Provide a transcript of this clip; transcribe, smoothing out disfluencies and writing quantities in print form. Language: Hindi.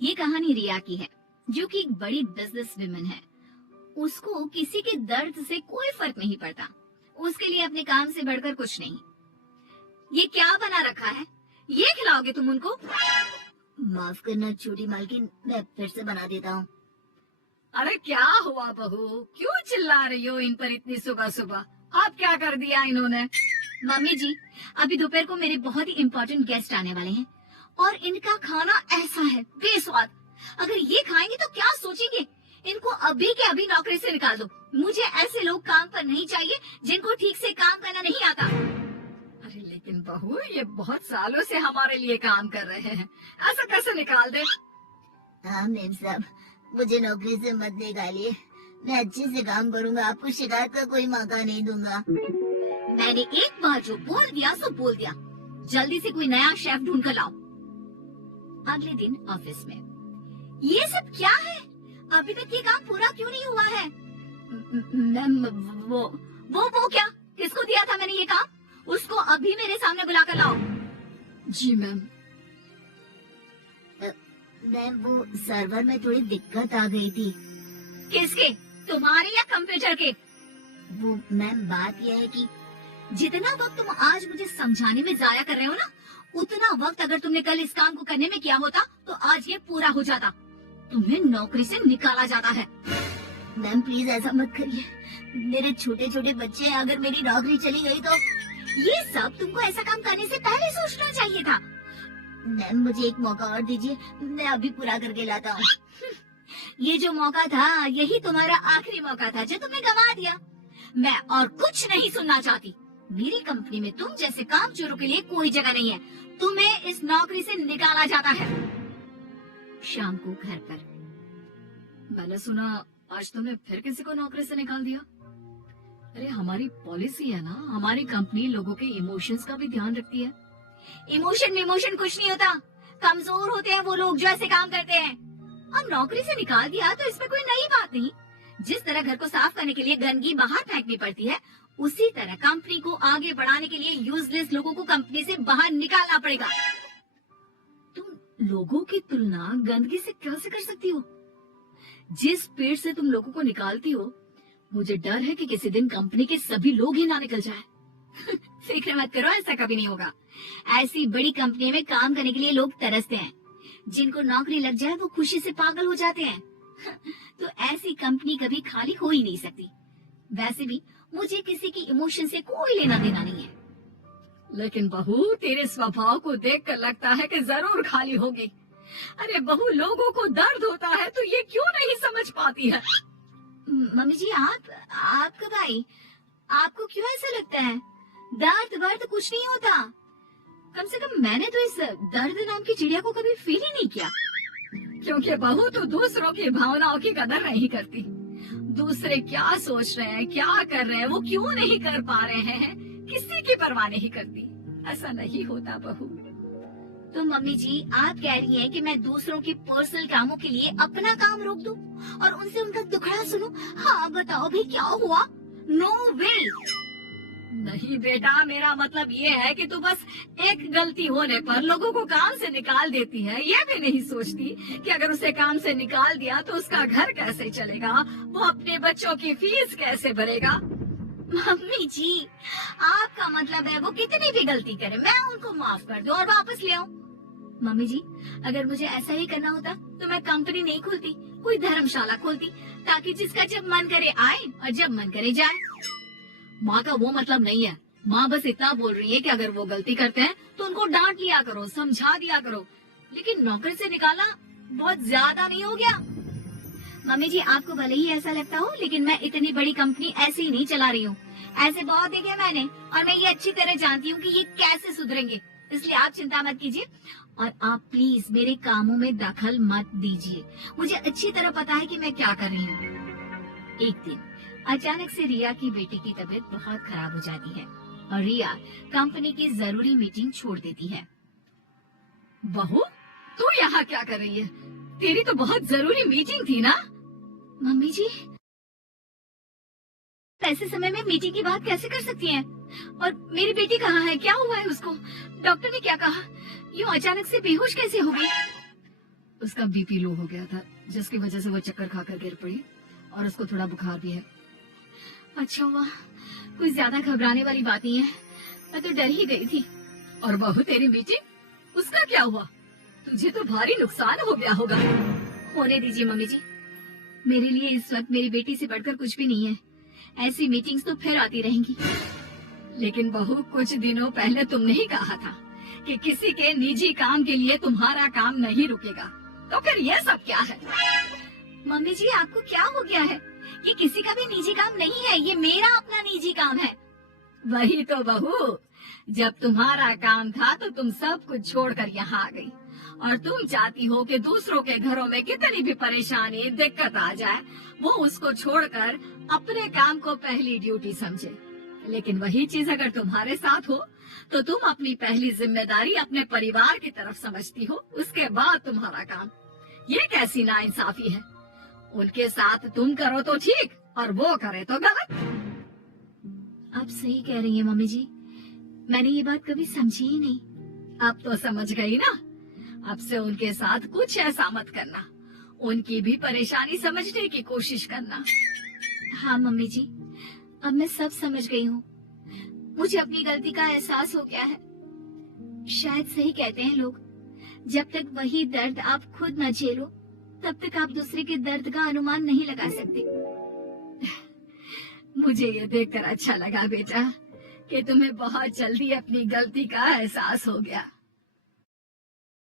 ये कहानी रिया की है, जो कि एक बड़ी बिजनेस वुमन है। उसको किसी के दर्द से कोई फर्क नहीं पड़ता। उसके लिए अपने काम से बढ़कर कुछ नहीं। ये क्या बना रखा है? ये खिलाओगे तुम उनको? माफ करना छोटी मालकिन, मैं फिर से बना देता हूँ। अरे क्या हुआ बहू, क्यों चिल्ला रही हो इन पर इतनी सुबह सुबह? आप क्या कर दिया इन्होंने? मम्मी जी, अभी दोपहर को मेरे बहुत ही इम्पोर्टेंट गेस्ट आने वाले हैं और इनका खाना ऐसा है बेस्वाद। अगर ये खाएंगे तो क्या सोचेंगे? इनको अभी के अभी नौकरी से निकाल दो। मुझे ऐसे लोग काम पर नहीं चाहिए जिनको ठीक से काम करना नहीं आता। अरे लेकिन बहू, ये बहुत सालों से हमारे लिए काम कर रहे हैं, ऐसा कैसे निकाल दे? हाँ मेम साहब, मुझे नौकरी से मत निकालिए। मैं अच्छे से काम करूँगा, आपको शिकायत का कोई मौका नहीं दूंगा। मैंने एक बार जो बोल दिया सो बोल दिया। जल्दी से कोई नया शेफ ढूंढ कर लाओ। अगले दिन ऑफिस में, ये सब क्या है? अभी तक ये काम पूरा क्यों नहीं हुआ है? मैम, वो क्या? किसको दिया था मैंने ये काम? उसको अभी मेरे सामने बुला कर लाओ। जी मैम। मैम, वो सर्वर में थोड़ी दिक्कत आ गई थी। किसके? तुम्हारे या कंप्यूटर के? वो मैम, बात यह है कि जितना वक्त तुम आज मुझे समझाने में जाया कर रहे हो ना, उतना वक्त अगर तुमने कल इस काम को करने में किया होता तो आज ये पूरा हो जाता। तुम्हें नौकरी से निकाला जाता है। मैम प्लीज ऐसा मत करिए, मेरे छोटे छोटे बच्चे हैं, अगर मेरी नौकरी चली गई तो। ये सब तुमको ऐसा काम करने से पहले सोचना चाहिए था। मैम मुझे एक मौका और दीजिए, मैं अभी पूरा करके लाता हूँ। ये जो मौका था, यही तुम्हारा आखिरी मौका था जो तुमने गंवा दिया। मैं और कुछ नहीं सुनना चाहती। मेरी कंपनी में तुम जैसे कामचोरों के लिए कोई जगह नहीं है। तुम्हें इस नौकरी से निकाला जाता है। शाम को घर पर, मैंने सुना आज तुमने फिर किसी को नौकरी से निकाल दिया। अरे हमारी पॉलिसी है ना, हमारी कंपनी लोगों के इमोशंस का भी ध्यान रखती है। इमोशन कुछ नहीं होता। कमजोर होते हैं वो लोग जो ऐसे काम करते हैं। अब नौकरी से निकाल दिया तो इसमें कोई नई बात नहीं। जिस तरह घर को साफ करने के लिए गंदगी बाहर फेंकनी पड़ती है, उसी तरह कंपनी को आगे बढ़ाने के लिए यूजलेस लोगों को कंपनी से बाहर निकालना पड़ेगा। तुम लोगों की तुलना गंदगी से कैसे कर सकती हो? जिस पेड़ से तुम लोगों को निकालती हो, मुझे डर है कि किसी दिन कंपनी के सभी लोग ही ना निकल जाए। फिक्र मत करो, ऐसा कभी नहीं होगा। ऐसी बड़ी कंपनी में काम करने के लिए लोग तरसते हैं। जिनको नौकरी लग जाए वो खुशी से पागल हो जाते हैं। तो ऐसी कंपनी कभी खाली हो ही नहीं सकती। वैसे भी मुझे किसी की इमोशन से कोई लेना देना नहीं है। लेकिन बहू, तेरे स्वभाव को देखकर लगता है कि जरूर खाली होगी। अरे बहू, लोगों को दर्द होता है तो ये क्यों नहीं समझ पाती है? मम्मी जी, आप कब आई? आपको क्यों ऐसा लगता है? दर्द कुछ नहीं होता। कम से कम मैंने तो इस दर्द नाम की चिड़िया को कभी फील ही नहीं किया। क्योंकि बहू तो दूसरों की भावनाओं की कदर नहीं करती। दूसरे क्या सोच रहे हैं, क्या कर रहे हैं, वो क्यों नहीं कर पा रहे हैं, किसी की परवाह नहीं करती। ऐसा नहीं होता बहू। तो मम्मी जी, आप कह रही हैं कि मैं दूसरों के पर्सनल कामों के लिए अपना काम रोक दूं और उनसे उनका दुखड़ा सुनूं? हाँ बताओ भी, क्या हुआ? नो वे। नहीं बेटा, मेरा मतलब ये है कि तू बस एक गलती होने पर लोगों को काम से निकाल देती है। ये भी नहीं सोचती कि अगर उसे काम से निकाल दिया तो उसका घर कैसे चलेगा, वो अपने बच्चों की फीस कैसे भरेगा। मम्मी जी, आपका मतलब है वो कितनी भी गलती करे मैं उनको माफ कर दूं और वापस ले आऊं? मम्मी जी, अगर मुझे ऐसा ही करना होता तो मैं कंपनी नहीं खोलती, कोई धर्मशाला खोलती, ताकि जिसका जब मन करे आए और जब मन करे जाए। माँ का वो मतलब नहीं है। माँ बस इतना बोल रही है कि अगर वो गलती करते हैं तो उनको डांट लिया करो, समझा दिया करो। लेकिन नौकरी से निकालना बहुत ज्यादा नहीं हो गया? मम्मी जी, आपको भले ही ऐसा लगता हो, लेकिन मैं इतनी बड़ी कंपनी ऐसे ही नहीं चला रही हूँ। ऐसे बहुत देखे मैंने और मैं ये अच्छी तरह जानती हूँ कि ये कैसे सुधरेंगे। इसलिए आप चिंता मत कीजिए और आप प्लीज मेरे कामों में दखल मत दीजिए। मुझे अच्छी तरह पता है कि मैं क्या कर रही हूँ। एक दिन अचानक से रिया की बेटी की तबीयत बहुत खराब हो जाती है और रिया कंपनी की जरूरी मीटिंग छोड़ देती है। बहू, तू यहाँ क्या कर रही है? तेरी तो बहुत जरूरी मीटिंग थी ना? मम्मी जी, ऐसे समय में मीटिंग की बात कैसे कर सकती हैं? और मेरी बेटी कहाँ है? क्या हुआ है उसको? डॉक्टर ने क्या कहा? यूँ अचानक से बेहोश कैसे हो गई? उसका बीपी लो हो गया था, जिसकी वजह से वो चक्कर खाकर गिर पड़ी और उसको थोड़ा बुखार भी है। अच्छा हुआ, कोई ज्यादा घबराने वाली बात नहीं है, मैं तो डर ही गई थी। और बहू तेरी मीटिंग, उसका क्या हुआ? तुझे तो भारी नुकसान हो गया होगा। होने दीजिए मम्मी जी, मेरे लिए इस वक्त मेरी बेटी से बढ़कर कुछ भी नहीं है। ऐसी मीटिंग्स तो फिर आती रहेंगी। लेकिन बहू, कुछ दिनों पहले तुमने ही कहा था कि किसी के निजी काम के लिए तुम्हारा काम नहीं रुकेगा, तो फिर ये सब क्या है? मम्मी जी, आपको क्या हो गया है? ये किसी का भी निजी काम नहीं है, ये मेरा अपना निजी काम है। वही तो बहू, जब तुम्हारा काम था तो तुम सब कुछ छोड़कर यहाँ आ गई, और तुम चाहती हो कि दूसरों के घरों में कितनी भी परेशानी दिक्कत आ जाए, वो उसको छोड़कर अपने काम को पहली ड्यूटी समझे। लेकिन वही चीज अगर तुम्हारे साथ हो तो तुम अपनी पहली जिम्मेदारी अपने परिवार की तरफ समझती हो, उसके बाद तुम्हारा काम। ये कैसी नाइंसाफी है? उनके साथ तुम करो तो ठीक और वो करे तो गलत। आप सही कह रही हैं मम्मी जी, मैंने ये बात कभी समझी ही नहीं। अब तो समझ गई ना? अब से उनके साथ कुछ ऐसा मत करना, उनकी भी परेशानी समझने की कोशिश करना। हाँ मम्मी जी, अब मैं सब समझ गई हूँ। मुझे अपनी गलती का एहसास हो गया है। शायद सही कहते हैं लोग, जब तक वही दर्द आप खुद न झेलो, तब तक आप दूसरे के दर्द का अनुमान नहीं लगा सकते। मुझे ये देखकर अच्छा लगा बेटा कि तुम्हें बहुत जल्दी अपनी गलती का एहसास हो गया।